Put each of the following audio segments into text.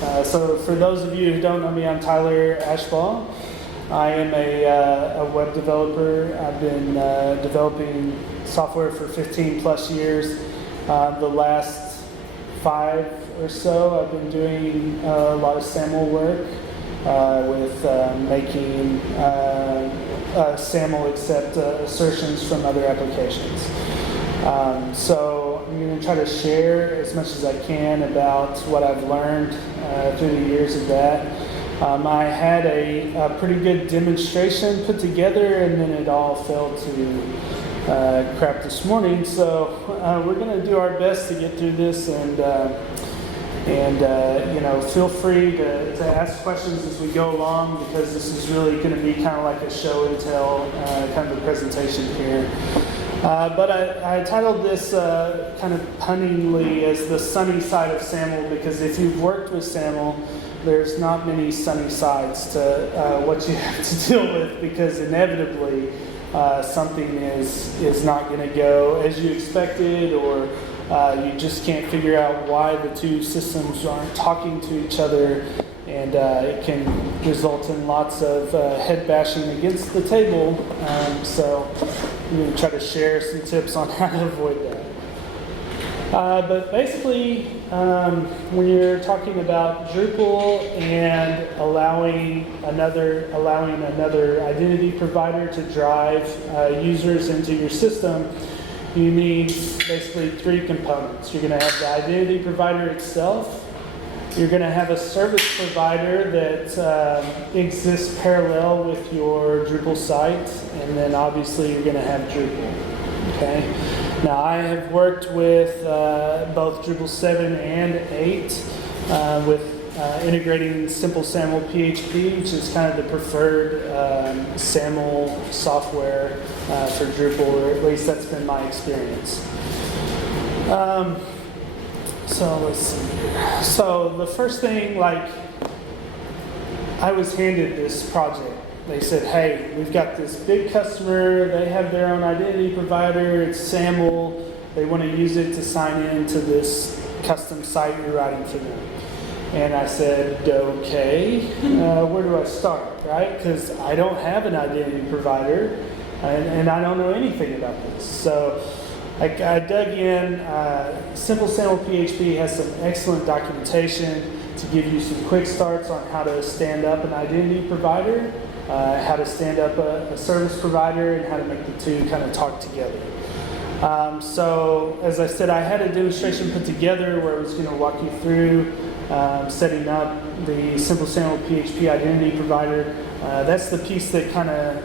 So for those of you who don't know me, I'm Tyler Ashbaugh. I am a web developer. I've been developing software for 15 plus years. The last 5 or so, I've been doing a lot of SAML work with making SAML accept assertions from other applications. So I'm going to try to share as much as I can about what I've learned through the years of that. I had a pretty good demonstration put together, and then it all fell to crap this morning. So we're going to do our best to get through this, and you know, feel free to ask questions as we go along, because this is really going to be kind of like a show and tell kind of a presentation here. But I titled this kind of punningly as the sunny side of SAML, because if you've worked with SAML, there's not many sunny sides to what you have to deal with, because inevitably something is not going to go as you expected, or you just can't figure out why the two systems aren't talking to each other, and it can result in lots of head bashing against the table. So I'm going to try to share some tips on how to avoid that. But basically, when you're talking about Drupal and allowing another identity provider to drive users into your system, you need basically 3 components. You're going to have the identity provider itself. You're going to have a service provider that exists parallel with your Drupal site, and then obviously you're going to have Drupal. Okay. Now I have worked with both Drupal 7 and 8 with integrating simplesamlphp, which is kind of the preferred SAML software for Drupal, or at least that's been my experience. So let's see here. So the first thing, like, I was handed this project. They said, hey, we've got this big customer, they have their own identity provider, it's SAML, they want to use it to sign in to this custom site you're writing for them. And I said, okay, where do I start, right? Because I don't have an identity provider, and I don't know anything about this. So I dug in. simplesamlphp has some excellent documentation to give you some quick starts on how to stand up an identity provider, how to stand up a service provider, and how to make the two kind of talk together. So as I said, I had a demonstration put together where I was going to walk you through setting up the simplesamlphp identity provider. That's the piece that kind of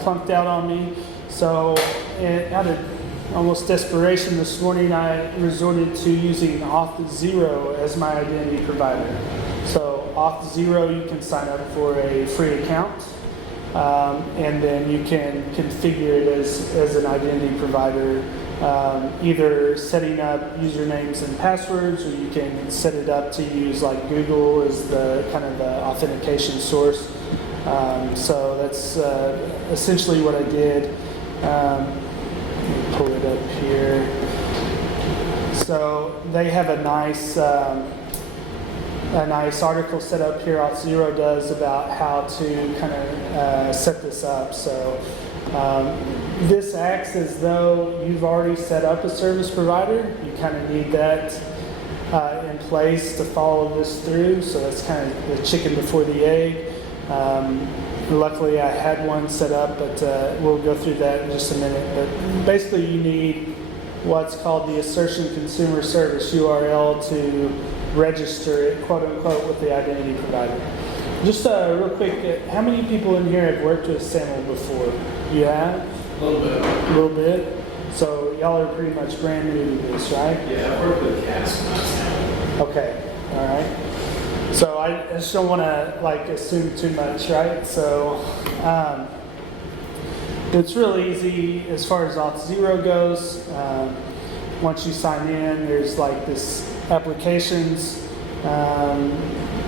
clunked out on me. So out of almost desperation this morning, I resorted to using Auth0 as my identity provider. So Auth0, you can sign up for a free account, and then you can configure it as an identity provider, either setting up usernames and passwords, or you can set it up to use like Google as the kind of the authentication source. So that's essentially what I did. Let me pull it up here. So they have a nice article set up here, Auth0 does, about how to kind of set this up. So this acts as though you've already set up a service provider. You kind of need that in place to follow this through. So that's kind of the chicken before the egg. Luckily, I had one set up, but we'll go through that in just a minute. But basically, you need what's called the assertion consumer service URL to register it, quote unquote, with the identity provider. Just real quick, how many people in here have worked with SAML before? You have? A little bit. A little bit. So y'all are pretty much brand new to this, right? Yeah, I've worked with CAS, not SAML. Okay. All right. So I just don't want to like assume too much, right? So it's really easy as far as Auth0 goes. Once you sign in, there's like this applications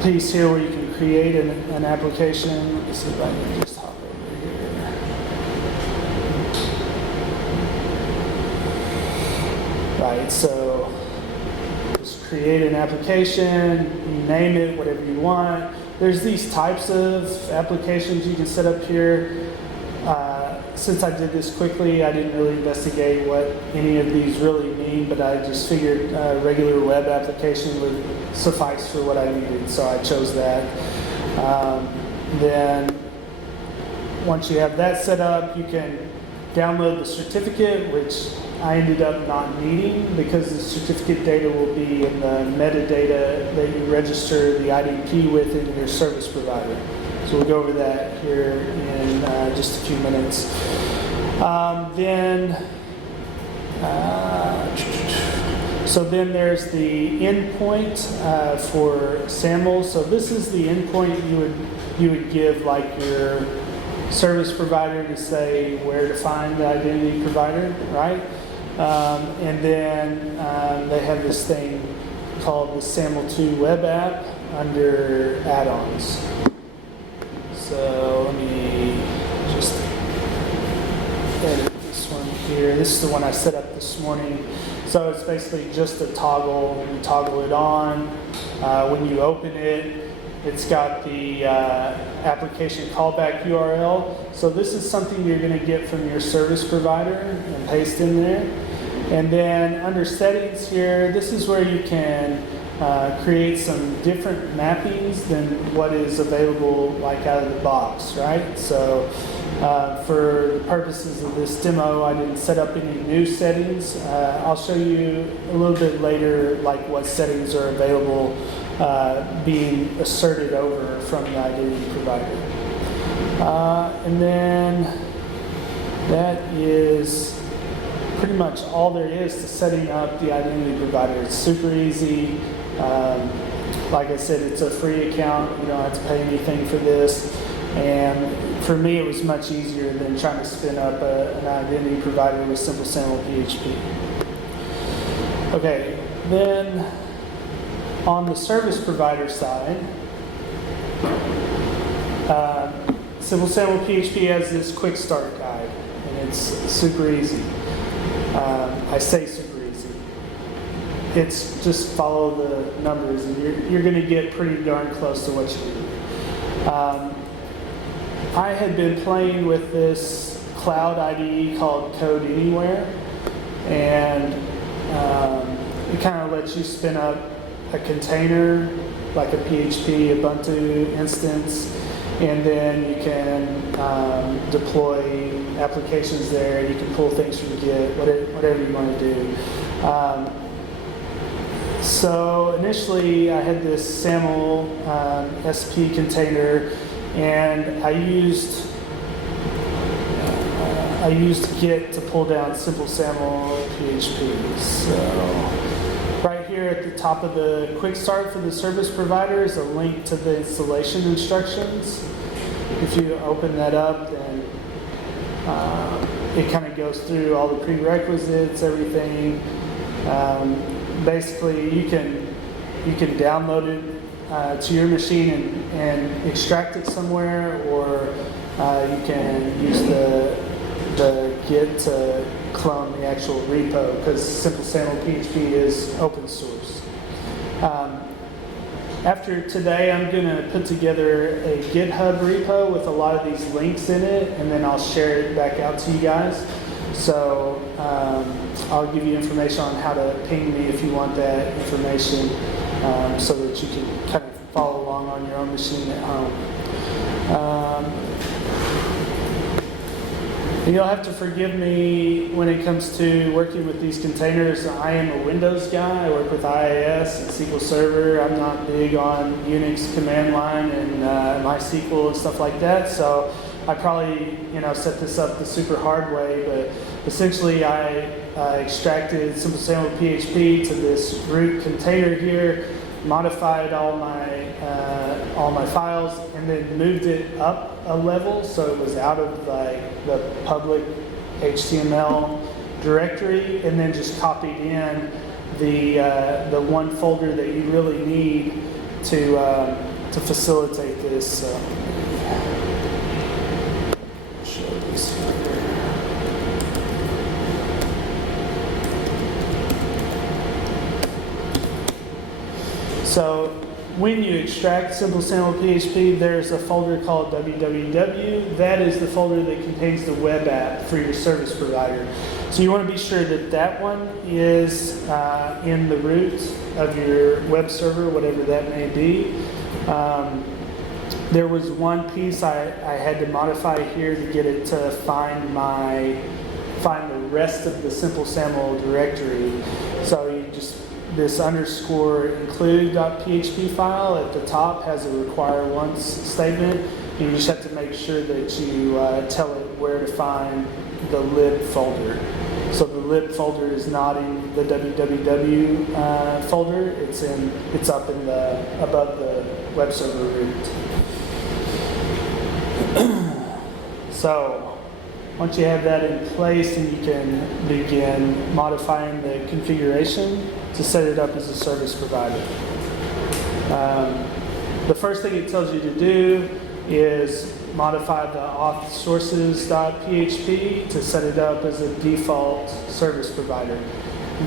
piece here where you can create an application. Let me see if I can just hop over here. Right. So create an application, you name it whatever you want. There's these types of applications you can set up here. Since I did this quickly, I didn't really investigate what any of these really mean, but I just figured a regular web application would suffice for what I needed, so I chose that. Then once you have that set up, you can download the certificate, which I ended up not needing because the certificate data will be in the metadata that you register the IDP with in your service provider. So we'll go over that here in just a few minutes. So then there's the endpoint for SAML. So this is the endpoint you would give like your service provider to say where to find the identity provider, right? And then they have this thing called the SAML2 web app under add-ons. So let me just edit this one here. This is the one I set up this morning. So it's basically just a toggle. You toggle it on. When you open it, it's got the application callback URL. So this is something you're going to get from your service provider and paste in there. And then under settings here, this is where you can create some different mappings than what is available like out of the box, right? So for the purposes of this demo, I didn't set up any new settings. I'll show you a little bit later like what settings are available being asserted over from the identity provider. And then that is pretty much all there is to setting up the identity provider. It's super easy. Like I said, it's a free account. You don't have to pay anything for this. And for me, it was much easier than trying to spin up an identity provider with simplesamlphp. Okay, then on the service provider side, simplesamlphp has this quick start guide, and it's super easy. I say super easy. It's just follow the numbers, and you're going to get pretty darn close to what you need. I had been playing with this cloud IDE called Code Anywhere, and it kind of lets you spin up a container, like a PHP Ubuntu instance, and then you can deploy applications there. You can pull things from Git, whatever you want to do. So initially, I had this SAML SP container, and I used Git to pull down simplesamlphp. So right here at the top of the quick start for the service provider is a link to the installation instructions. If you open that up, then it kind of goes through all the prerequisites, everything. Basically, you can download it to your machine and extract it somewhere, or you can use the Git to clone the actual repo, because simplesamlphp is open source. After today, I'm going to put together a GitHub repo with a lot of these links in it, and then I'll share it back out to you guys. So I'll give you information on how to ping me if you want that information, so that you can kind of follow along on your own machine at home. You'll have to forgive me when it comes to working with these containers. I am a Windows guy. I work with IIS and SQL Server. I'm not big on Unix command line and MySQL and stuff like that. So I probably set this up the super hard way. But essentially, I extracted simplesamlphp to this root container here, modified all my files, and then moved it up a level so it was out of the public HTML directory, and then just copied in the one folder that you really need to facilitate this. Show this here. So when you extract simplesamlphp, there's a folder called www. That is the folder that contains the web app for your service provider. So you want to be sure that that one is in the root of your web server, whatever that may be. There was one piece I had to modify here to get it to find the rest of the simplesaml directory. So you just, this underscore include.php file at the top has a require once statement. You just have to make sure that you tell it where to find the lib folder. So the lib folder is not in the www folder. It's up in above the web server root. So once you have that in place, then you can begin modifying the configuration to set it up as a service provider. The first thing it tells you to do is modify the auth sources.php to set it up as a default service provider.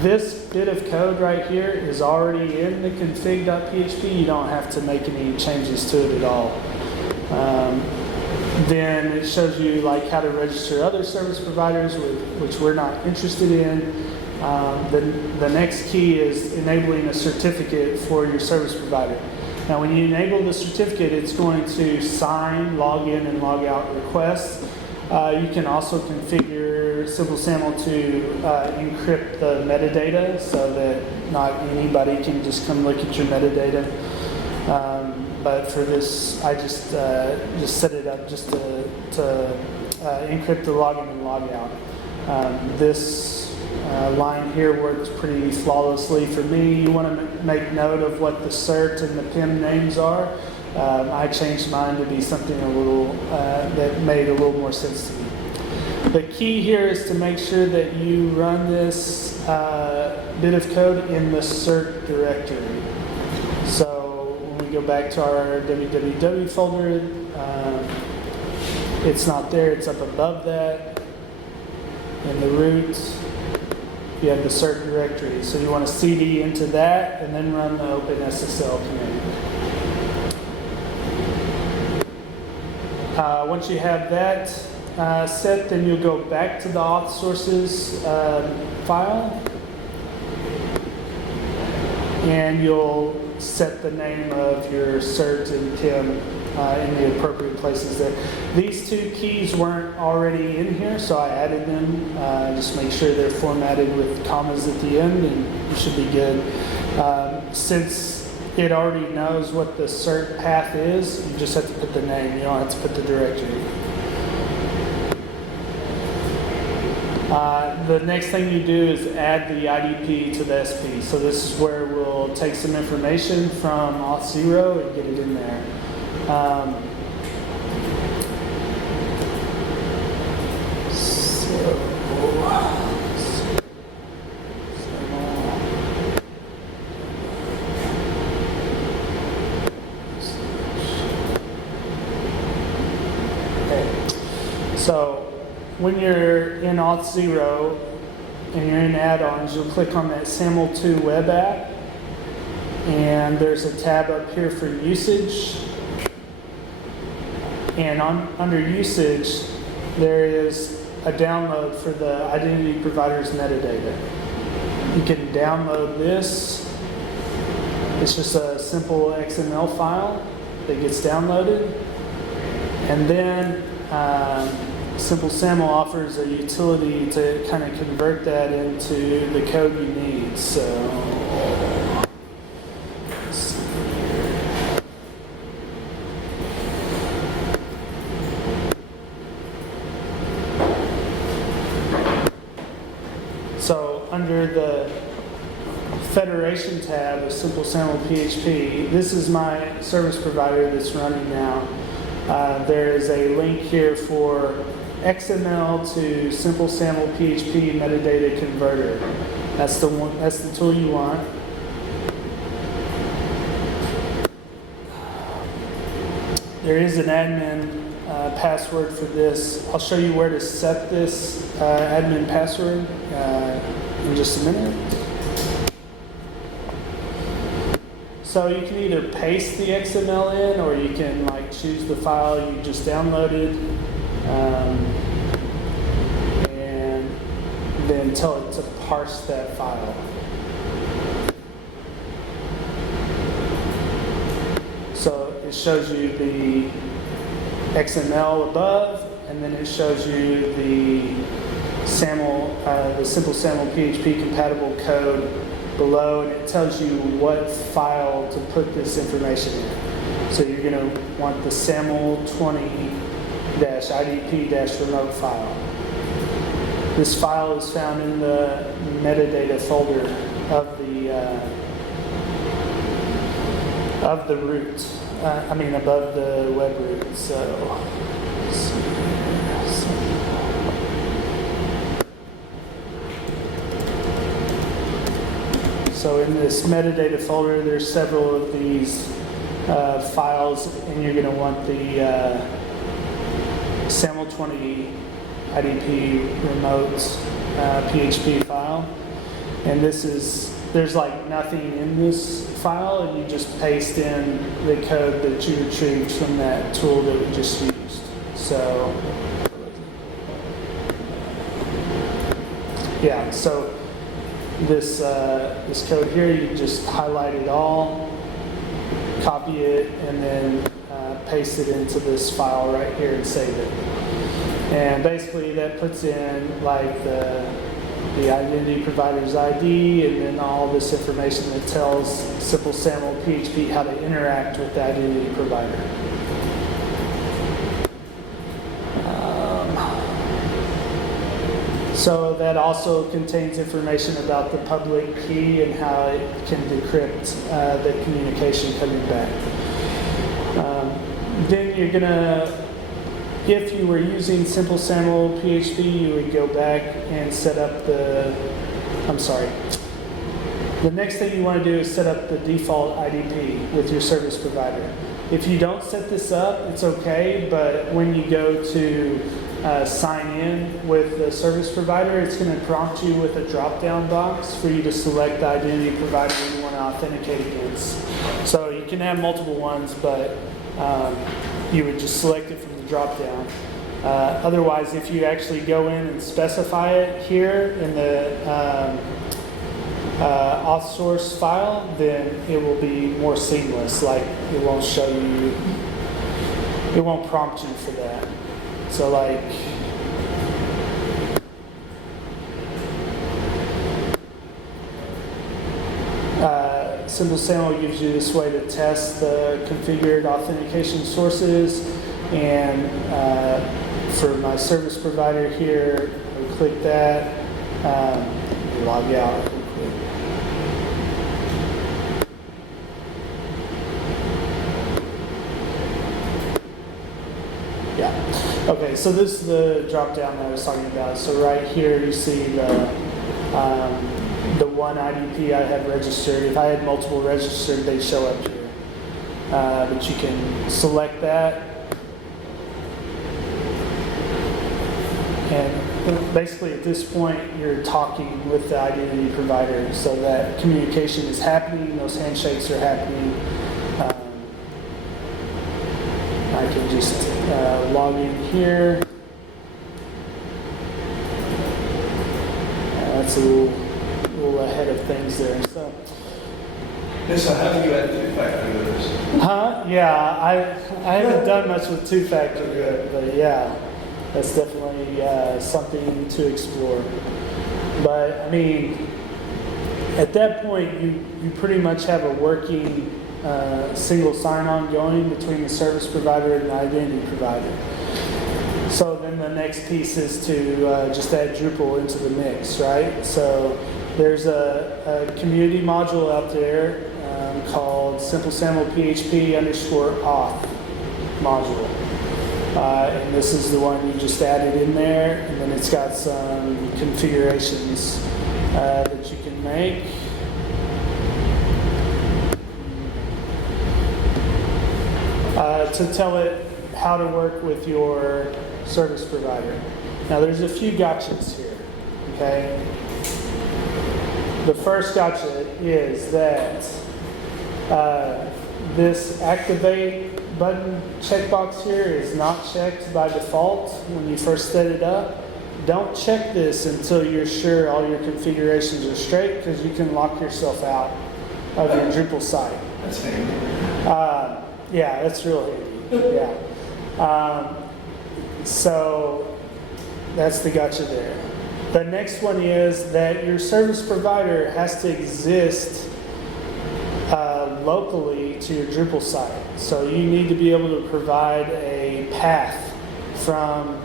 This bit of code right here is already in the config.php. You don't have to make any changes to it at all. Then it shows you like how to register other service providers, which we're not interested in. The next key is enabling a certificate for your service provider. Now, when you enable the certificate, it's going to sign, log in, and log out requests. You can also configure simplesaml to encrypt the metadata so that not anybody can just come look at your metadata. But for this, I just set it up just to encrypt the login and log out. This line here works pretty flawlessly for me. You want to make note of what the cert and the PIM names are. I changed mine to be something a little that made a little more sense to me. The key here is to make sure that you run this bit of code in the cert directory. So when we go back to our www folder, it's not there, it's up above that in the root. You have the cert directory. So you want to cd into that and then run the OpenSSL command. Once you have that set, then you'll go back to the auth sources file and you'll set the name of your cert and PIM in the appropriate places there. These two keys weren't already in here, so I added them. Just make sure they're formatted with commas at the end, and you should be good. Since it already knows what the cert path is, you just have to put the name. You don't have to put the directory. The next thing you do is add the IDP to the SP. So this is where we'll take some information from Auth0 and get it in there. So when you're in Auth0 and you're in add-ons, you'll click on that SAML2 web app, and there's a tab up here for usage. And under usage, there is a download for the identity provider's metadata. You can download this. It's just a simple XML file that gets downloaded. And then simplesaml offers a utility to kind of convert that into the code you need. So let's see here. So under the Federation tab of simplesamlphp, this is my service provider that's running now. There is a link here for XML to simplesamlphp metadata converter. That's the one. That's the tool you want. There is an admin password for this. I'll show you where to set this admin password in just a minute. So you can either paste the XML in, or you can like choose the file you just downloaded, and then tell it to parse that file. So it shows you the XML above, and then it shows you the SAML, the simple SAML PHP compatible code below, and it tells you what file to put this information in. So you're going to want the SAML20-IDP-remote file. This file is found in the metadata folder of the root. Above the web root. So, let's see here. So in this metadata folder, there's several of these files, and you're going to want the SAML20 IDP remote PHP file. And there's like nothing in this file, and you just paste in the code that you retrieved from that tool that we just used. So, yeah, so this code here, you just highlight it all, copy it, and then paste it into this file right here and save it. And basically that puts in like the identity provider's ID, and then all this information that tells simple SAML PHP how to interact with the identity provider. So that also contains information about the public key and how it can decrypt the communication coming back. Then you're gonna, if you were using simple SAML PHP, you would go back and set up the next thing you want to do is set up the default IDP with your service provider. If you don't set this up, it's okay, but when you go to sign in with the service provider, it's going to prompt you with a drop-down box for you to select the identity provider you want to authenticate against. So you can have multiple ones, but you would just select it from the drop-down. Otherwise, if you actually go in and specify it here in the auth source file, then it will be more seamless. Like it won't show you, it won't prompt you for that. So like, Simple SAML gives you this way to test the configured authentication sources, and for my service provider here, I click that, log out. Yeah. Okay, so this is the drop down that I was talking about. So right here you see the one IDP I have registered. If I had multiple registered, they show up here. But you can select that. And basically at this point, you're talking with the identity provider, so that communication is happening, those handshakes are happening. I can just log in here. That's a little ahead of things there. So, how do you add two-factor to this? Yeah, I haven't done much with two-factor yet, but yeah, that's definitely something to explore. But I mean, at that point, you pretty much have a working single sign-on going between the service provider and the identity provider. So then the next piece is to just add Drupal into the mix, right? So there's a community module out there called simplesamlphp_auth module. And this is the one you just added in there, and then it's got some configurations that you can make. To tell it how to work with your service provider. Now there's a few gotchas here, okay? The first gotcha is that This activate button checkbox here is not checked by default when you first set it up. Don't check this until you're sure all your configurations are straight, because you can lock yourself out of your Drupal site. That's handy. Yeah, that's real handy. Yeah. So that's the gotcha there. The next one is that your service provider has to exist locally to your Drupal site. So you need to be able to provide a path from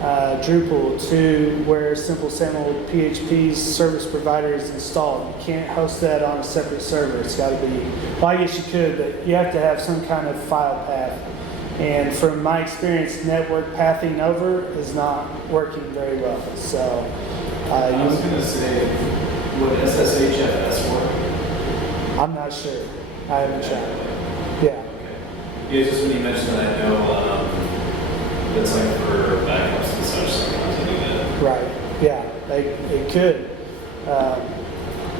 Drupal to where simplesamlphp's service provider is installed. You can't host that on a separate server. It's got to be, well, I guess you could, but you have to have some kind of file path. And from my experience, network pathing over is not working very well. So I was going to say, would SSHFS work? I'm not sure. I haven't tried. Yeah. Okay. Yeah, just when you mentioned that, I know it's like for backups and such, sometimes they do that. Right. Yeah. It could.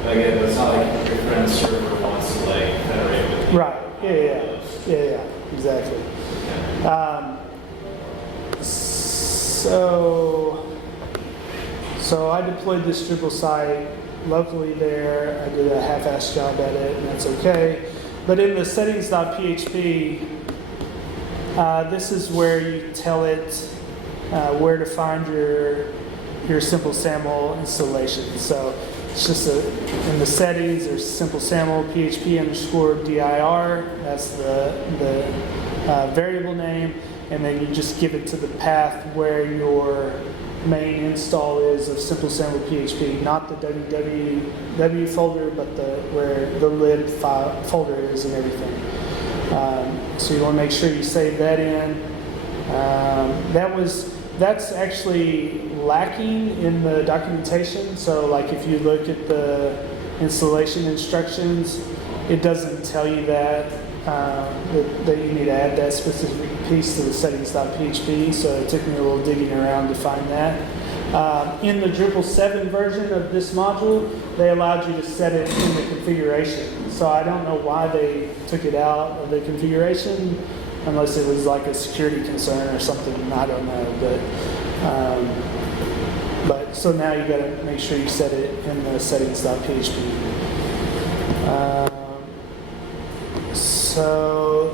Again, it's not like your friend's server wants to like federate with you. Right. Yeah. Exactly. So I deployed this Drupal site locally there. I did a half-assed job at it, and that's okay. But in the settings.php, this is where you tell it where to find your SimpleSAML installation. So it's just in the settings, there's simplesamlphp_dir. That's the variable name, and then you just give it to the path where your main install is of simplesamlphp, not the www folder, but where the lib file folder is and everything. So you want to make sure you save that in. That's actually lacking in the documentation. So like if you look at the installation instructions, it doesn't tell you that you need to add that specific piece to the settings.php. So it took me a little digging around to find that. In the Drupal 7 version of this module, they allowed you to set it in the configuration. So I don't know why they took it out of the configuration, unless it was like a security concern or something. I don't know, but so now you got to make sure you set it in the settings.php. So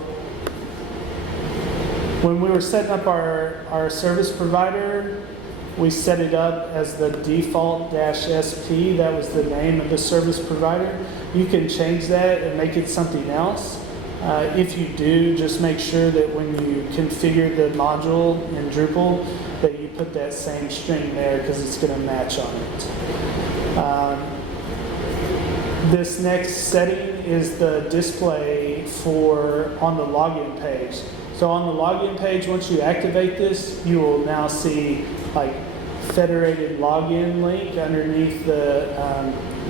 when we were setting up our service provider, we set it up as the default-sp. That was the name of the service provider. You can change that and make it something else. If you do, just make sure that when you configure the module in Drupal, that you put that same string there, because it's going to match on it. This next setting is the display on the login page. So on the login page, once you activate this, you will now see like federated login link underneath the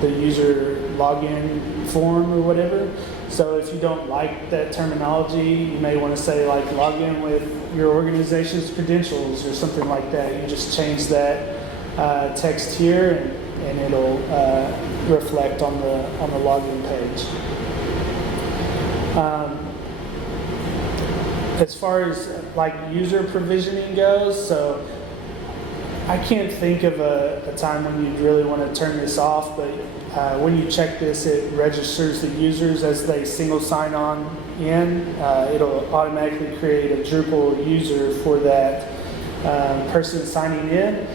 user login form or whatever. So if you don't like that terminology, you may want to say like login with your organization's credentials or something like that. You just change that text here, and it'll reflect on the login page. As far as like user provisioning goes, so I can't think of a time when you'd really want to turn this off, but when you check this, it registers the users as they single sign on in. It'll automatically create a Drupal user for that person signing in,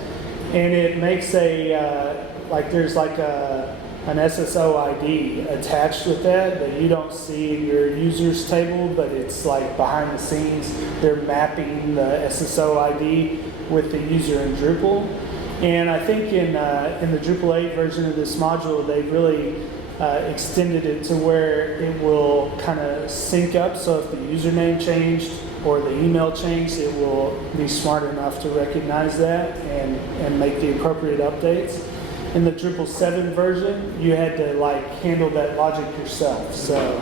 and it makes there's like an SSO ID attached with that you don't see in your users table, but it's like behind the scenes. They're mapping the SSO ID with the user in Drupal. And I think in the Drupal 8 version of this module, they really extended it to where it will kind of sync up. So if the username changed or the email changed, it will be smart enough to recognize that and make the appropriate updates. In the Drupal 7 version, you had to like handle that logic yourself. So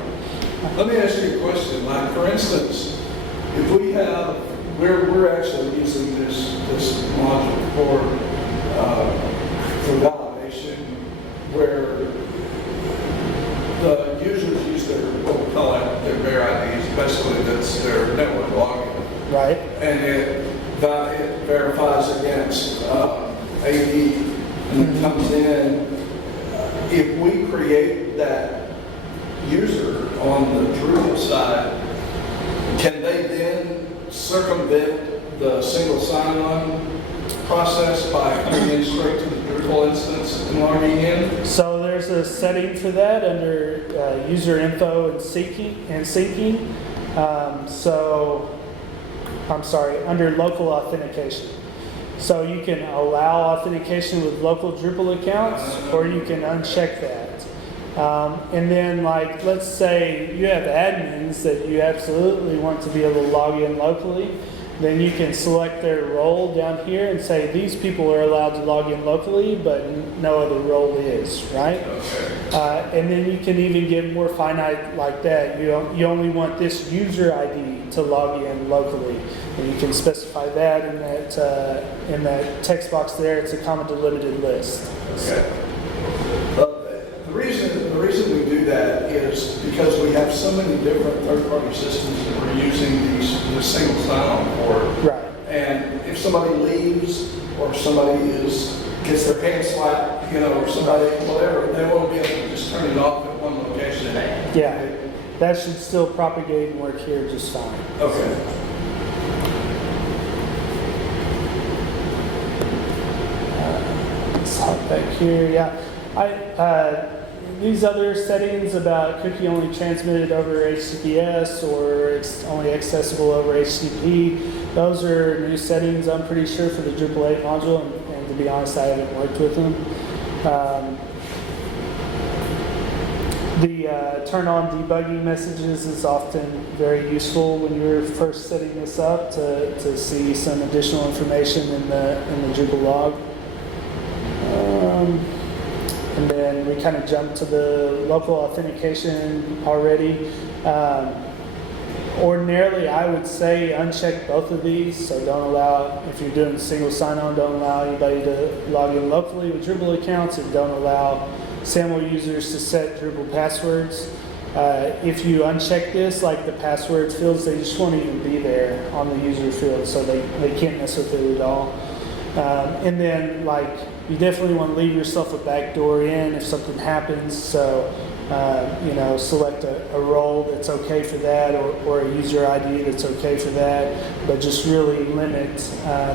let me ask you a question. Like for instance, if we have, we're actually using this module for validation, where the users use their their network login. Right. And it verifies against AD and it comes in. If we create that user on the Drupal side, can they then circumvent the single sign-on process by coming in straight to the Drupal instance and logging in? So there's a setting for that under user info and syncing. Under local authentication. So you can allow authentication with local Drupal accounts, or you can uncheck that. And then, like, let's say you have admins that you absolutely want to be able to log in locally. Then you can select their role down here and say these people are allowed to log in locally, but no other role is, right? Okay. And then you can even get more finite like that. You only want this user ID to log in locally, and you can specify that in that text box there. It's a comma delimited list. Okay. The reason we do that is because we have so many different third-party systems that we're using this single sign-on for. Right. And if somebody leaves or somebody gets their pants slapped, or somebody, whatever, they won't be able to just turn it off at one location. Yeah. That should still propagate and work here just fine. Okay. Let's hop back here. Yeah. These other settings about cookie only transmitted over HTTPS or it's only accessible over HTTP, those are new settings, I'm pretty sure, for the Drupal 8 module, and to be honest, I haven't worked with them. The turn on debugging messages is often very useful when you're first setting this up to see some additional information in the Drupal log. And then we kind of jumped to the local authentication already. Ordinarily, I would say uncheck both of these. So don't allow, if you're doing single sign-on, don't allow anybody to log in locally with Drupal accounts, and don't allow SAML users to set Drupal passwords. If you uncheck this, like the password fields, they just won't even be there on the user field, so they can't mess with it at all. And then, like, you definitely want to leave yourself a backdoor in if something happens. So, select a role that's okay for that, or a user ID that's okay for that, but just really limit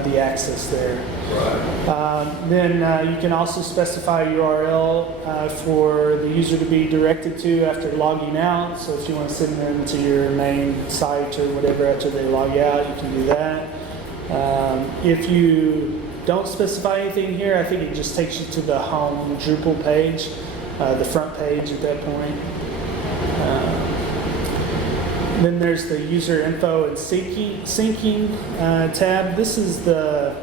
the access there. Right. Then you can also specify a URL for the user to be directed to after logging out. So if you want to send them to your main site or whatever after they log out, you can do that. If you don't specify anything here, I think it just takes you to the home Drupal page, the front page at that point. Then there's the user info and syncing tab. This is the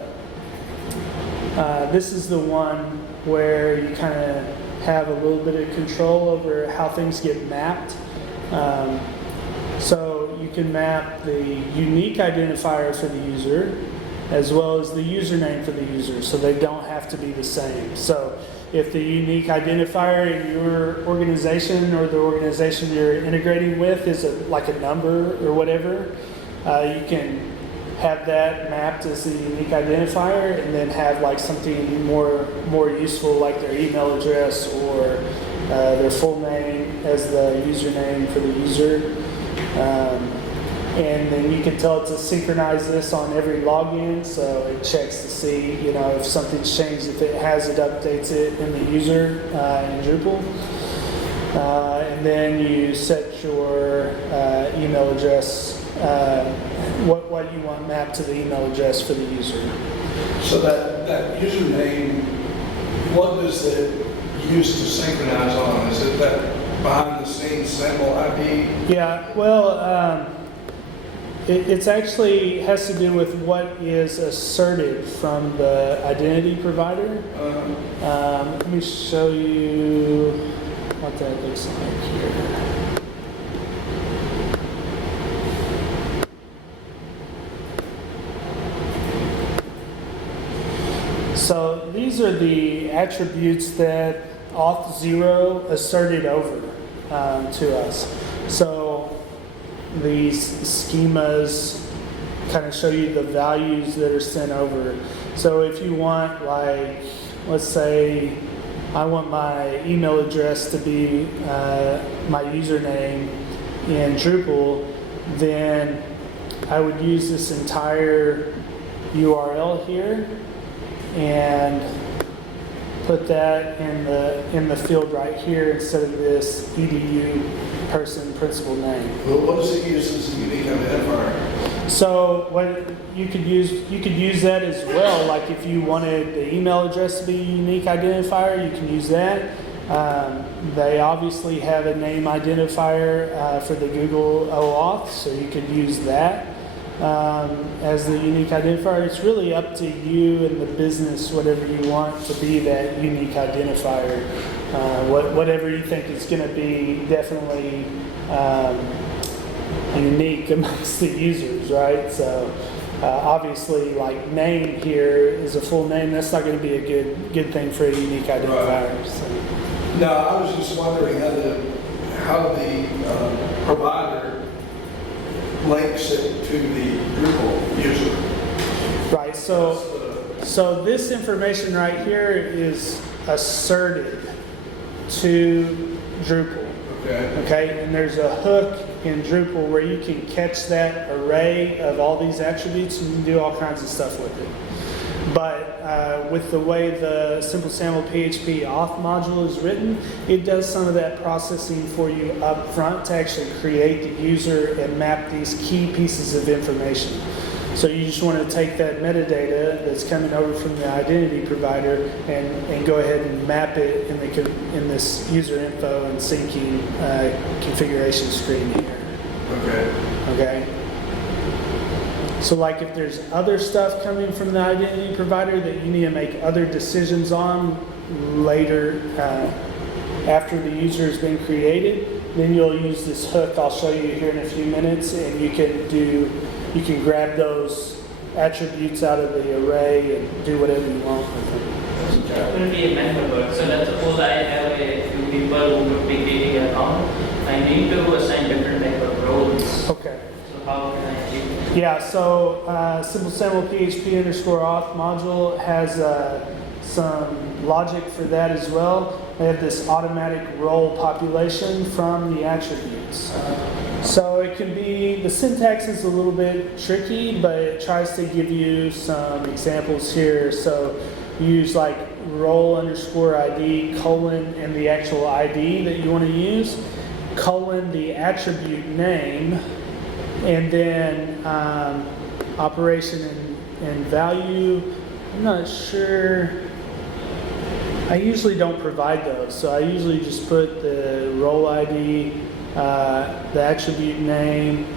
one where you kind of have a little bit of control over how things get mapped. So you can map the unique identifier for the user as well as the username for the user, so they don't have to be the same. So if the unique identifier in your organization or the organization you're integrating with is like a number or whatever, you can have that mapped as the unique identifier, and then have like something more useful like their email address or their full name as the username for the user. And then you can tell it to synchronize this on every login, so it checks to see, if something's changed. If it has, it updates it in the user in Drupal. And then you set your email address, what you want mapped to the email address for the user. So that username, what does it use to synchronize on? Is it that behind the scenes sample ID? Yeah, well, it's actually has to do with what is asserted from the identity provider. Let me show you what that looks like here. So these are the attributes that Auth0 asserted over to us. So these schemas kind of show you the values that are sent over. So if you want, like, let's say I want my email address to be my username in Drupal, then I would use this entire URL here and put that in the field right here instead of this edu person principal name. Well, what does it use as a unique identifier? So what you could use that as well. Like if you wanted the email address to be a unique identifier, you can use that. They obviously have a name identifier for the Google OAuth, so you could use that as the unique identifier. It's really up to you and the business, whatever you want to be that unique identifier. Whatever you think is going to be definitely unique amongst the users, right? So obviously, like name here is a full name. That's not going to be a good thing for a unique identifier. Right. So. No, I was just wondering how the provider links it to the Drupal user. Right. So this information right here is asserted to Drupal. Okay. Okay, and there's a hook in Drupal where you can catch that array of all these attributes and you can do all kinds of stuff with it. But with the way the simplesamlphp auth module is written, it does some of that processing for you up front to actually create the user and map these key pieces of information. So you just want to take that metadata that's coming over from the identity provider and go ahead and map it in this user info and syncing configuration screen here. Okay. So like if there's other stuff coming from the identity provider that you need to make other decisions on later after the user has been created, then you'll use this hook I'll show you here in a few minutes, and you can grab those attributes out of the array and do whatever you want with them. That will be a method work. So let's suppose I have a few people who would be creating an account. I need to assign different type of roles. Okay. So how can I achieve that? Yeah, so simplesamlphp underscore auth module has some logic for that as well. They have this automatic role population from the attributes. So it can be, the syntax is a little bit tricky, but it tries to give you some examples here. So you use like role underscore ID colon and the actual ID that you want to use, colon the attribute name, and then operation and value. I'm not sure. I usually don't provide those, so I usually just put the role ID, the attribute name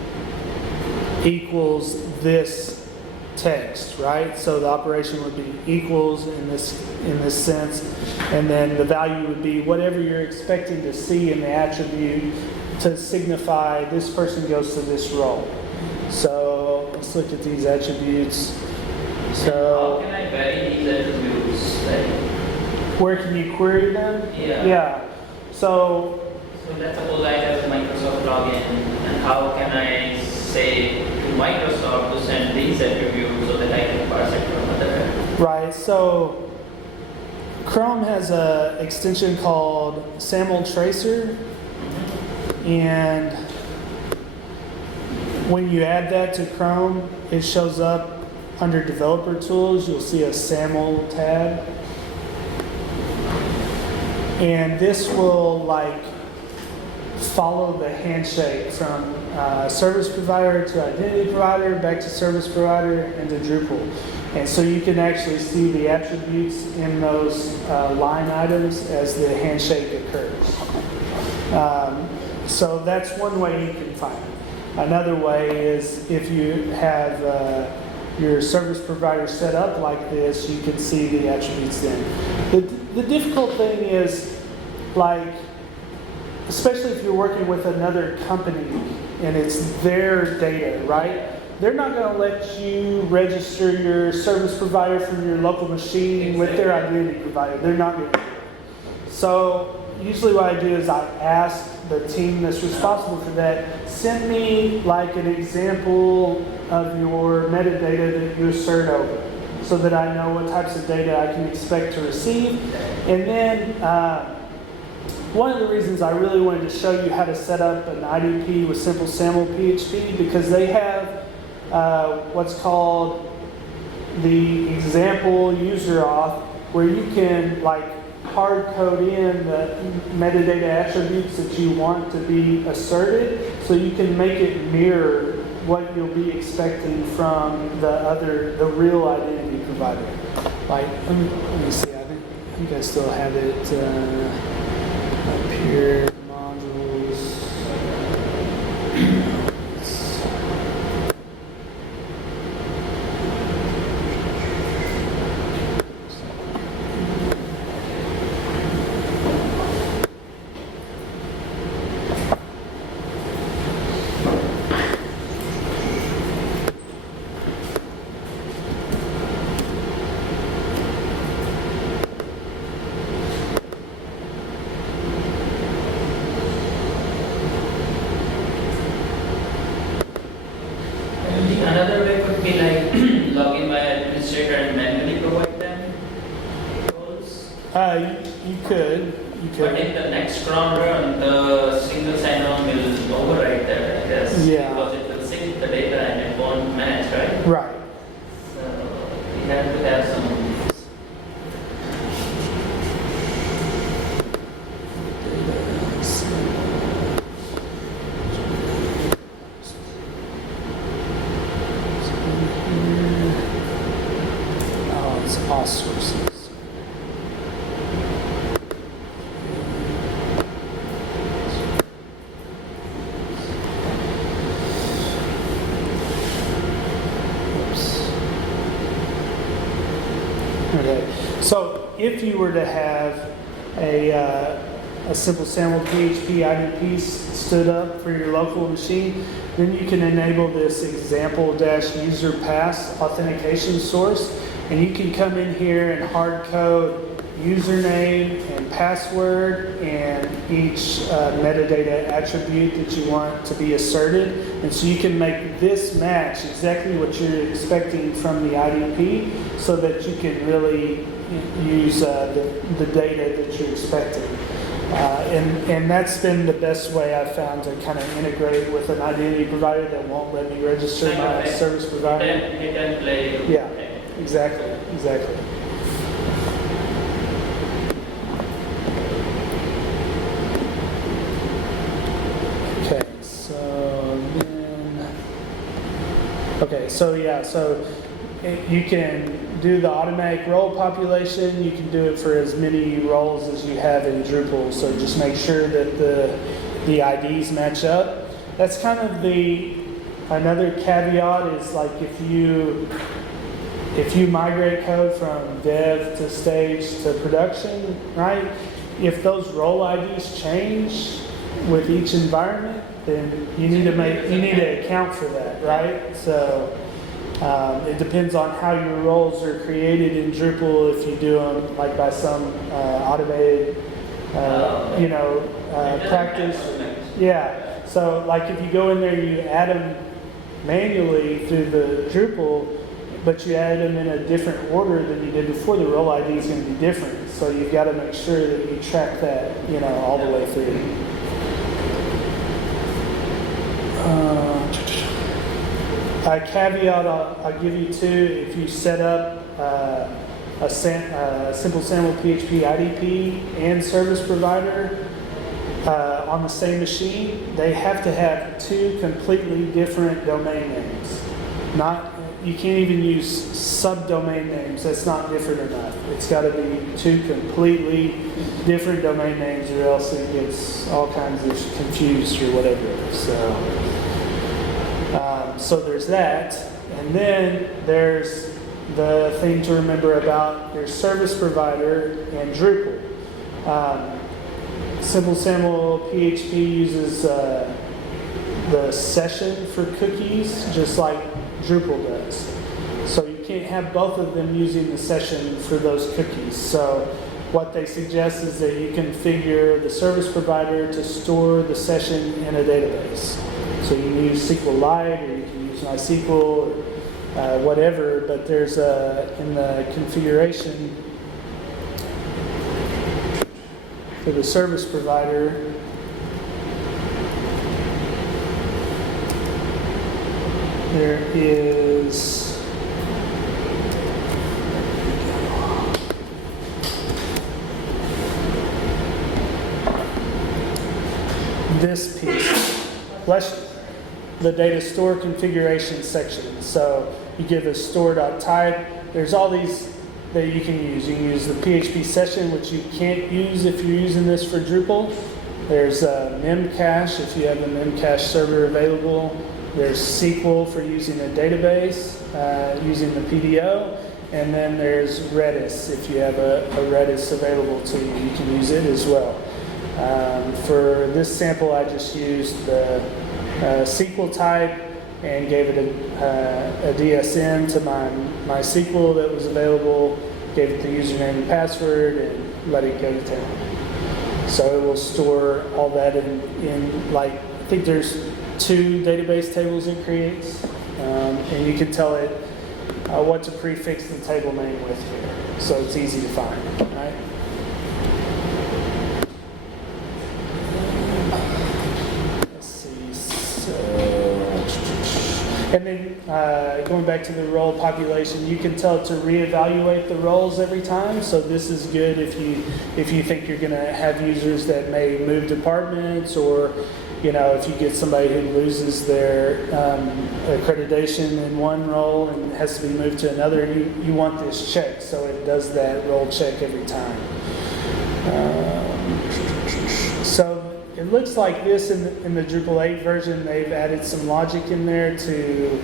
equals this text, right? So the operation would be equals in this sense, and then the value would be whatever you're expecting to see in the attribute to signify this person goes to this role. So let's look at these attributes. So How can I vary these attributes? Like, where can you query them? Yeah. So let's suppose I have a Microsoft login, and how can I say to Microsoft to send these attributes so that I can parse it from other? right. So Chrome has an extension called SAML tracer, and when you add that to Chrome, it shows up under developer tools. You'll see a SAML tab. And this will like follow the handshake from service provider to identity provider, back to service provider, and to Drupal. And so you can actually see the attributes in those line items as the handshake occurs. So that's one way you can find it. Another way is if you have your service provider set up like this, you can see the attributes then. The difficult thing is, like, especially if you're working with another company and it's their data, right? They're not going to let you register your service provider from your local machine with their identity provider. They're not going to do it. So usually what I do is I ask the team that's responsible for that, send me like an example of your metadata that you assert over, so that I know what types of data I can expect to receive. And then one of the reasons I really wanted to show you how to set up an IDP with simplesamlphp, because they have what's called the example user auth, where you can like hard code in the metadata attributes that you want to be asserted, so you can make it mirror what you'll be expecting from the real identity provider. Like, let me see, I think I still have it up here, modules. Another way could be like log in by administrator and manually provide them roles. You could. But in the next round run, the single sign-on will override that, I guess. Yeah. Because it will sync the data and it won't match, right? Right. So we have to have some. Oh, it's all sources. Okay, so if you were to have a simple SAML PHP IDP stood up for your local machine, then you can enable this example-user pass authentication source, and you can come in here and hard code username and password and each metadata attribute that you want to be asserted. And so you can make this match exactly what you're expecting from the IDP, so that you can really use the data that you're expecting. And that's been the best way I've found to kind of integrate with an identity provider that won't let me register my service provider. Hit and play. Yeah, exactly. So you can do the automatic role population. You can do it for as many roles as you have in Drupal. So just make sure that the IDs match up. That's kind of another caveat is like if you migrate code from dev to stage to production, right? If those role IDs change with each environment, then you need to account for that, right? So it depends on how your roles are created in Drupal. If you do them like by some automated, practice. Yeah. So like if you go in there, you add them manually through the Drupal, but you add them in a different order than you did before, the role ID is going to be different. So you've got to make sure that you track that, all the way through. A caveat I'll give you too: if you set up a simple SAML PHP IDP and service provider on the same machine, they have to have two completely different domain names. You can't even use subdomain names. That's not different enough. It's got to be two completely different domain names, or else it gets all kinds of confused or whatever. So there's that, and then there's the thing to remember about your service provider and Drupal. Simple SAML PHP uses the session for cookies, just like Drupal does. So you can't have both of them using the session for those cookies. So what they suggest is that you configure the service provider to store the session in a database. So you can use SQLite, or you can use MySQL, or whatever, but there's in the configuration for the service provider, there is this piece, the data store configuration section. So you give a store.type. There's all these that you can use. You can use the PHP session, which you can't use if you're using this for Drupal. There's memcache if you have a memcache server available. There's SQL for using a database, using the PDO. And then there's Redis if you have a Redis available to you. You can use it as well. For this sample, I just used the SQL type and gave it a DSN to my SQL that was available, gave it the username and password, and let it go to town. So it will store all that in like, I think there's 2 database tables it creates, and you can tell it what to prefix the table name with here, so it's easy to find, right? And then going back to the role population, you can tell it to reevaluate the roles every time. So this is good if you think you're going to have users that may move departments, or if you get somebody who loses their accreditation in one role and has to be moved to another, you want this checked, so it does that role check every time. So it looks like this in the Drupal 8 version. They've added some logic in there to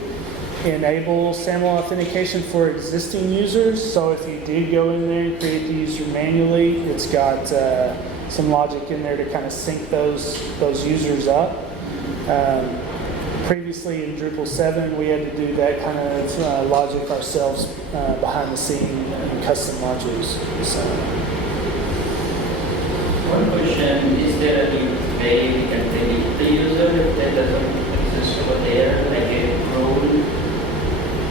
enable SAML authentication for existing users. So if you did go in there and create the user manually, it's got some logic in there to kind of sync those users up. Previously in Drupal 7, we had to do that kind of logic ourselves behind the scene in custom modules. So. One question, is there any way we can delete the user if that doesn't exist over there, like a role?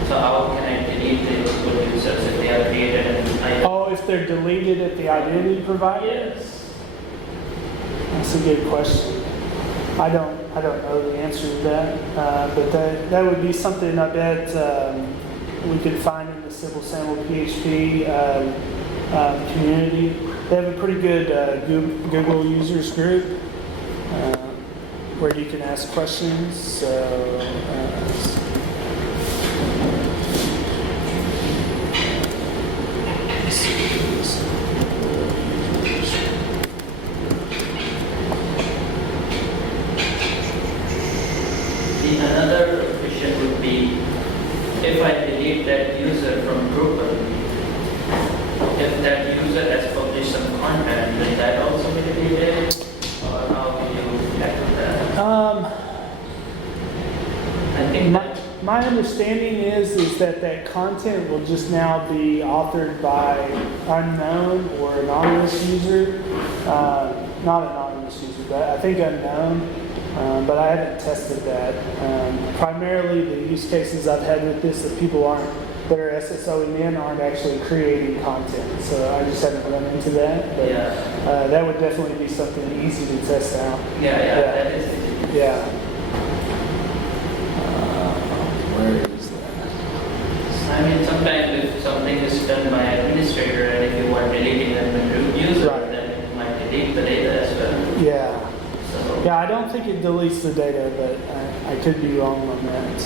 So how can I delete the users if they are created and Oh, if they're deleted at the identity provider? Yes. That's a good question. I don't know the answer to that, but that would be something I bet we could find in the simplesamlphp community. They have a pretty good Google users group where you can ask questions. So, another question would be, if I delete that user from Drupal, if that user has published some content, will that also be deleted? Or how will you tackle that? I think my understanding is that content will just now be authored by unknown or anonymous user. Not anonymous user, but I think unknown. But I haven't tested that. Primarily the use cases I've had with this that people that are SSOing in aren't actually creating content. So I just haven't run into that. But that would definitely be something easy to test out. Yeah, that is easy. Yeah. Where is that? I mean, sometimes if something is done by administrator and if you want deleting them in user, Right. then it might delete the data as well. Yeah. So, Yeah, I don't think it deletes the data, but I could be wrong on that.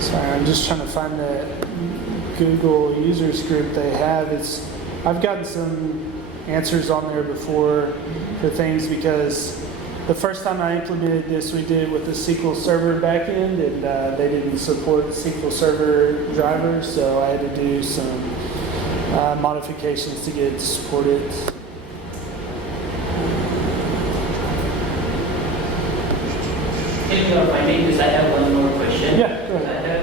Sorry, I'm just trying to find the Google users group they have. I've gotten some answers on there before for things because the first time I implemented this, we did it with the SQL Server backend, and they didn't support SQL Server drivers, so I had to do some modifications to get it to support it. mentioning or finding this, I have one more question. Yeah, go I ahead. have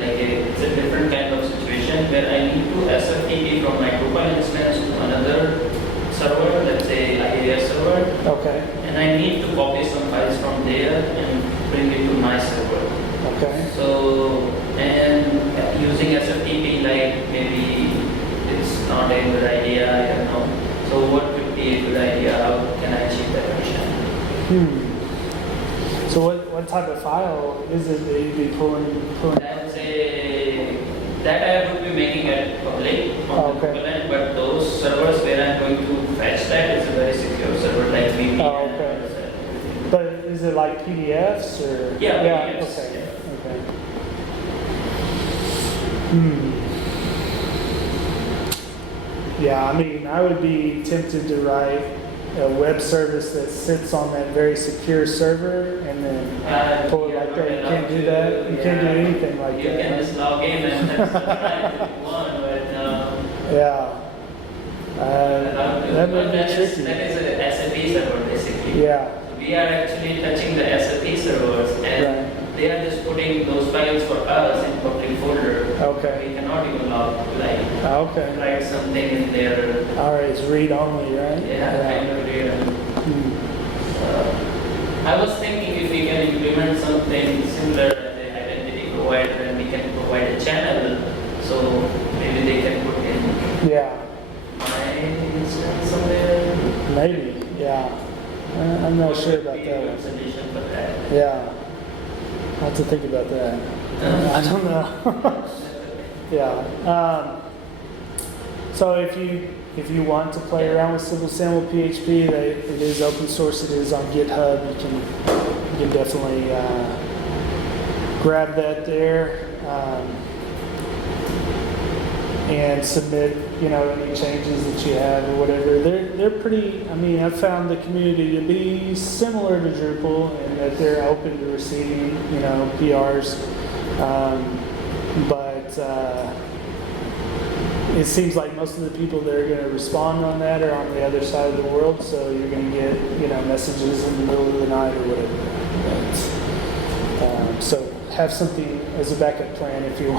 it's a different kind of situation where I need to SFTP from my Drupal instance to another server, let's say IAS server, Okay, and I need to copy some files from there and bring it to my server. okay. So, and using SFTP, like maybe it's not a good idea, I don't know. So what could be a good idea? How can I achieve that mission? So what type of file is it that you'd be pulling? That's that I would be making it public on the Okay. Drupal end, but those servers where I'm going to fetch that is a very secure server like VPN. Oh, okay. But is it like PDFs or? Yeah, Yeah, PDFs, okay, yeah. okay. Yeah, I mean, I would be tempted to write a web service that sits on that very secure server and then pull it like that. You can't do that. You can't do anything like You that. can just log in and subscribe if you want, but Yeah. That would be that is tricky. a SAP server basically. Yeah, We are actually touching the SAP servers and right. they are just putting those files for us in public folder. Okay. We cannot even Okay. write something in there. All right, it's read only, right? Yeah, kind of weird. Hmm. I was thinking if we can implement something similar as an identity provider and we can provide a channel, so maybe they can put in Yeah, my instance somewhere. maybe, yeah. I'm not sure about Maybe that a one. solution for that. Yeah, I'll have to think about that. I don't know. Yeah. So if you want to play around with simplesamlphp, it is open source. It is on GitHub. You can definitely grab that there and submit any changes that you have or whatever. They're pretty. I mean, I've found the community to be similar to Drupal in that they're open to receiving PRs, but it seems like most of the people that are going to respond on that are on the other side of the world, so you're going to get messages in the middle of the night or whatever. But, so have something as a backup plan if you're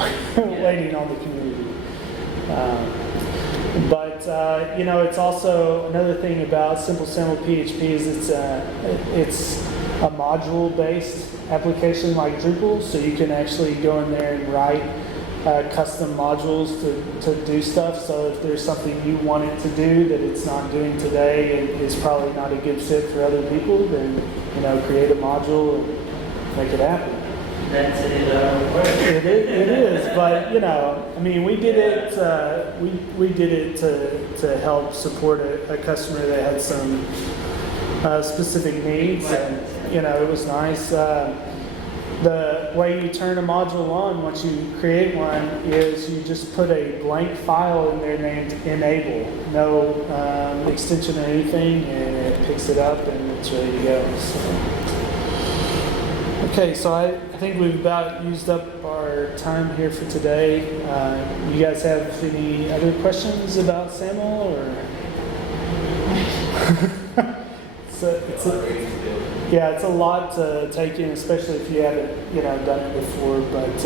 waiting on the community. But it's also another thing about simplesamlphp is it's a module-based application like Drupal, so you can actually go in there and write custom modules to do stuff. So if there's something you want it to do that it's not doing today and is probably not a good fit for other people, then create a module and make it happen. That's it. It is, but I mean, we did it. We did it to help support a customer that had some specific needs, and it was nice. The way you turn a module on once you create one is you just put a blank file in there named enable, no extension or anything, and it picks it up and it's ready to go. Okay, so I think we've about used up our time here for today. You guys have any other questions about SAML or? It's a lot to take in, especially if you haven't done it before. But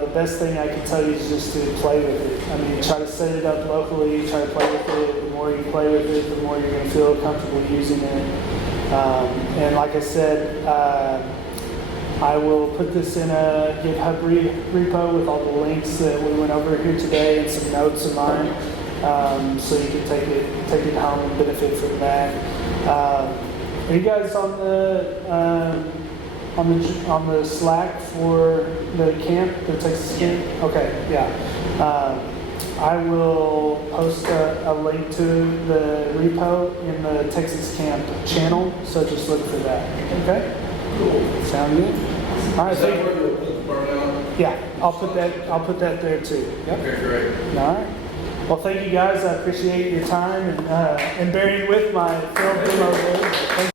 the best thing I can tell you is just to play with it. I mean, try to set it up locally, try to play with it. The more you play with it, the more you're going to feel comfortable using it. And like I said, I will put this in a GitHub repo with all the links that we went over here today and some notes of mine, so you can take it home and benefit from that. Are you guys on the Slack for the camp, the Texas camp? Okay, yeah. I will post a link to the repo in the Texas Camp channel, so just look for that. Okay? Cool. Sound good? All right. Is that where you'll put the burnout? Yeah, I'll put that there too. Yep. Okay, great. All right. Well, thank you guys. I appreciate your time and bearing with my film demo there. Thank